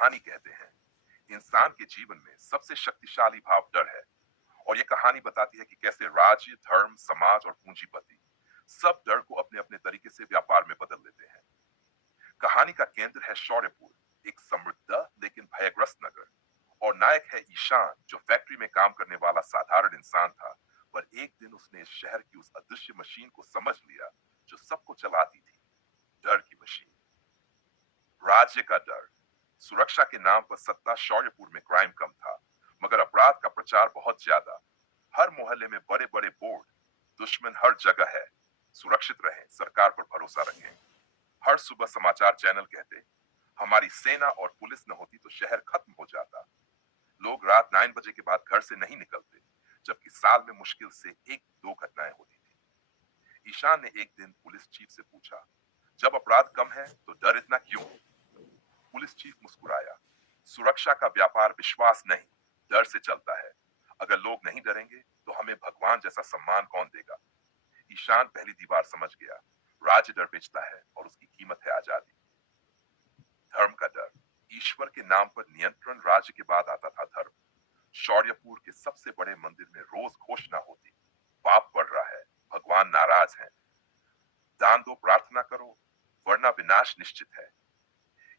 कहानी कहते हैं। इंसान के जीवन में सबसे शक्तिशाली भाव डर है और ये कहानी बताती है कि कैसे राज्य, धर्म, समाज और पूंजीपति सब डर को अपने अपने तरीके से व्यापार में बदल लेते हैं। कहानी का केंद्र है शौर्यपुर, एक समृद्ध लेकिन भयग्रस्त नगर, और नायक है ईशान, जो फैक्ट्री में काम करने वाला साधारण इंसान था। पर एक दिन उसने इस शहर की उस अदृश्य मशीन को समझ लिया जो सबको चलाती थी, डर की मशीन। राज्य का डर। सुरक्षा के नाम पर सत्ता। शौर्यपुर में क्राइम कम था, मगर अपराध का प्रचार बहुत ज्यादा। हर मोहल्ले में बड़े बड़े बोर्ड, दुश्मन हर जगह है, सुरक्षित रहें, सरकार पर भरोसा रखें। हर सुबह समाचार चैनल कहते, हमारी सेना और पुलिस न होती तो शहर खत्म हो जाता। लोग रात 9 बजे के बाद घर से नहीं निकलते, जबकि साल में मुश्किल से एक दो घटनाएं होती थी। ईशान ने एक दिन पुलिस चीफ से पूछा, जब अपराध कम है तो डर इतना क्यों? पुलिस चीफ मुस्कुराया, सुरक्षा का व्यापार विश्वास नहीं, डर से चलता है। अगर लोग नहीं डरेंगे तो हमें भगवान जैसा सम्मान कौन देगा? ईशान पहली दीवार समझ गया। राज्य डर बेचता है और उसकी कीमत है आजादी। धर्म का डर। ईश्वर के नाम पर नियंत्रण। राज्य के बाद आता था धर्म। शौर्यपुर के सबसे बड़े मंदिर में रोज घोषणा होती, पाप बढ़ रहा है, भगवान नाराज हैं, दान दो, प्रार्थना करो, वरना विनाश निश्चित है।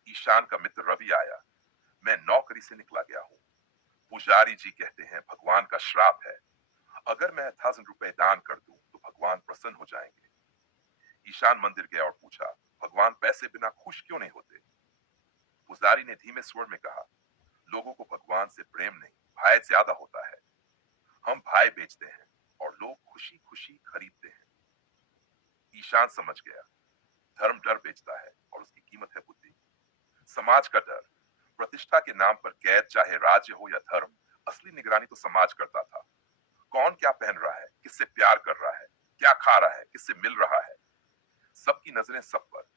ईशान का मित्र रवि आया, मैं नौकरी से निकला गया हूँ, पुजारी जी कहते हैं भगवान का श्राप है, अगर मैं 1000 रुपए दान कर दूं तो भगवान प्रसन्न हो जाएंगे। ईशान मंदिर गया और पूछा, भगवान पैसे बिना खुश क्यों नहीं होते? पुजारी ने धीमे स्वर में कहा, लोगों को भगवान से प्रेम नहीं, भय ज्यादा होता है। हम भय बेचते हैं और लोग खुशी खुशी खरीदते हैं। ईशान समझ गया, धर्म डर बेचता है और उसकी कीमत है बुद्धि। समाज का डर। प्रतिष्ठा के नाम पर कैद, चाहे राज्य हो या धर्म, असली निगरानी तो समाज करता था। कौन क्या पहन रहा है, किससे प्यार कर रहा है, क्या खा रहा है, किससे मिल रहा है, सबकी नजरें सब पर।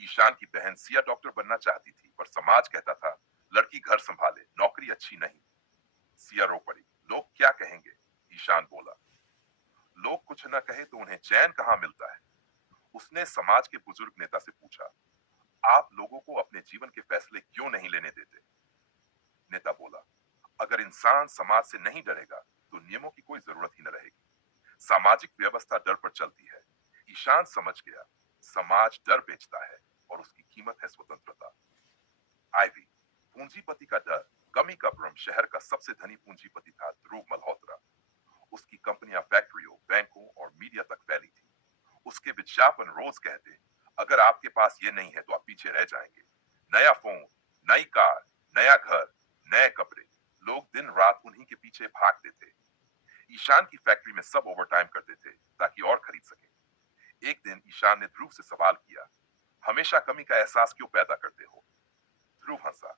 ईशान की बहन सिया डॉक्टर बनना चाहती थी, पर समाज कहता था लड़की घर संभाले, नौकरी अच्छी नहीं। सिया रो पड़ी, लोग क्या कहेंगे? ईशान बोला, लोग कुछ न कहे तो उन्हें चैन कहां मिलता है। उसने समाज के बुजुर्ग नेता से पूछा, आप लोगों को अपने जीवन के फैसले क्यों नहीं लेने देते? नेता बोला, अगर इंसान समाज से नहीं डरेगा तो नियमों की कोई जरूरत ही न रहेगी। सामाजिक व्यवस्था डर पर चलती है। ईशान समझ गया, समाज डर बेचता है और उसकी कीमत है स्वतंत्रता। आईवी। पूंजीपति का डर। कमी का भ्रम। शहर का सबसे धनी पूंजीपति था ध्रुव मल्होत्रा। उसकी कंपनियां फैक्ट्रियों, बैंकों और मीडिया तक फैली थी। उसके विज्ञापन रोज कहते, अगर आपके पास ये नहीं है तो आप पीछे रह जाएंगे। नया फोन, नई कार, नया घर, नए कपड़े। लोग दिन रात उन्हीं के पीछे भागते थे। ईशान की फैक्ट्री में सब ओवरटाइम करते थे ताकि और खरीद सके। एक दिन ईशान ने ध्रुव से सवाल किया, हमेशा कमी का एहसास क्यों पैदा करते हो? ध्रुव हंसा,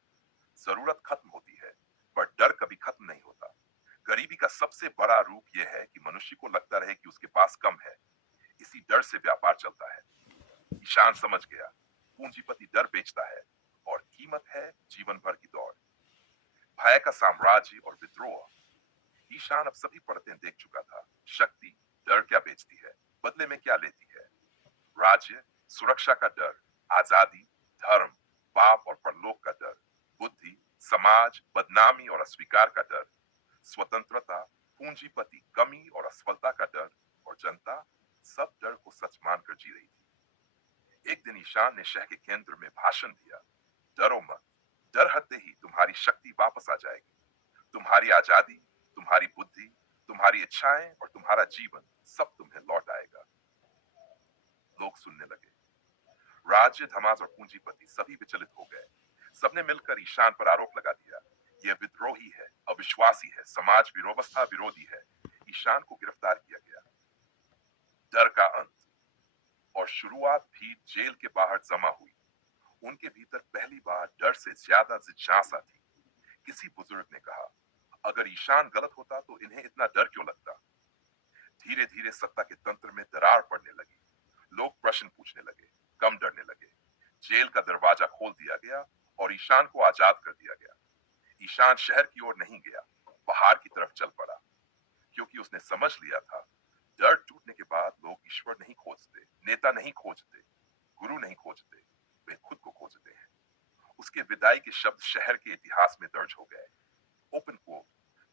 जरूरत खत्म होती है पर डर कभी खत्म नहीं होता। गरीबी का सबसे बड़ा रूप यह है कि मनुष्य को लगता रहे कि उसके पास कम है। इसी डर से व्यापार चलता है। ईशान समझ गया, पूंजीपति डर बेचता है और कीमत है जीवन भर की दौड़। भय का साम्राज्य और विद्रोह। ईशान अब सभी परतें देख चुका था। शक्ति, डर क्या बेचती है, बदले में क्या लेती है? राज्य, सुरक्षा का डर, आजादी, धर्म, पाप और परलोक का डर, बुद्धि, समाज, बदनामी और अस्वीकार का डर, स्वतंत्रता, पूंजीपति, कमी और असफलता का डर, और जनता सब डर को सच मानकर जी रही थी। एक दिन ईशान ने शहर के केंद्र में भाषण दिया, डरो मत, डर हटते ही तुम्हारी शक्ति वापस आ जाएगी। तुम्हारी आजादी, तुम्हारी बुद्धि, तुम्हारी इच्छाएं और तुम्हारा जीवन सब तुम्हें लौट आएगा। लोग सुनने लगे। राज्य, धमास और पूंजीपति सभी विचलित हो गए। सबने मिलकर ईशान पर आरोप लगा दिया, यह विद्रोही है, अविश्वासी है, समाज व्यवस्था विरोधी है। ईशान को गिरफ्तार किया गया। डर का अंत। और शुरुआत भी जेल के बाहर जमा हुई। उनके भीतर पहली बार डर से ज्यादा जिज्ञासा थी। किसी बुजुर्ग ने कहा, अगर ईशान गलत होता तो इन्हें इतना डर क्यों लगता? धीरे धीरे सत्ता के तंत्र में दरार पड़ने लगी। लोग प्रश्न पूछने लगे, कम डरने लगे। जेल का दरवाजा खोल दिया गया और ईशान को आजाद कर दिया गया। ईशान शहर की ओर नहीं गया, पहाड़ की तरफ चल पड़ा, क्योंकि उसने समझ लिया था, डर टूटने के बाद लोग ईश्वर नहीं खोजते, नेता नहीं खोजते, गुरु नहीं खोजते, वे खुद को खोजते हैं। उसके विदाई के शब्द शहर के इतिहास में दर्ज हो गए। ओपन कोट,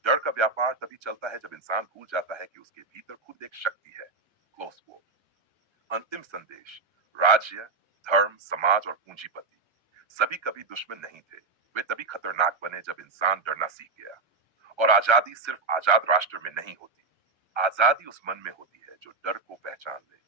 डर का व्यापार तभी चलता है जब इंसान भूल जाता है कि उसके भीतर खुद एक शक्ति है। Close quote. अंतिम संदेश, राज्य, धर्म, समाज और पूंजीपति सभी कभी दुश्मन नहीं थे। वे तभी खतरनाक बने जब इंसान डरना सीख गया। और आजादी सिर्फ आजाद राष्ट्र में नहीं होती, आजादी उस मन में होती है जो डर को पहचान ले।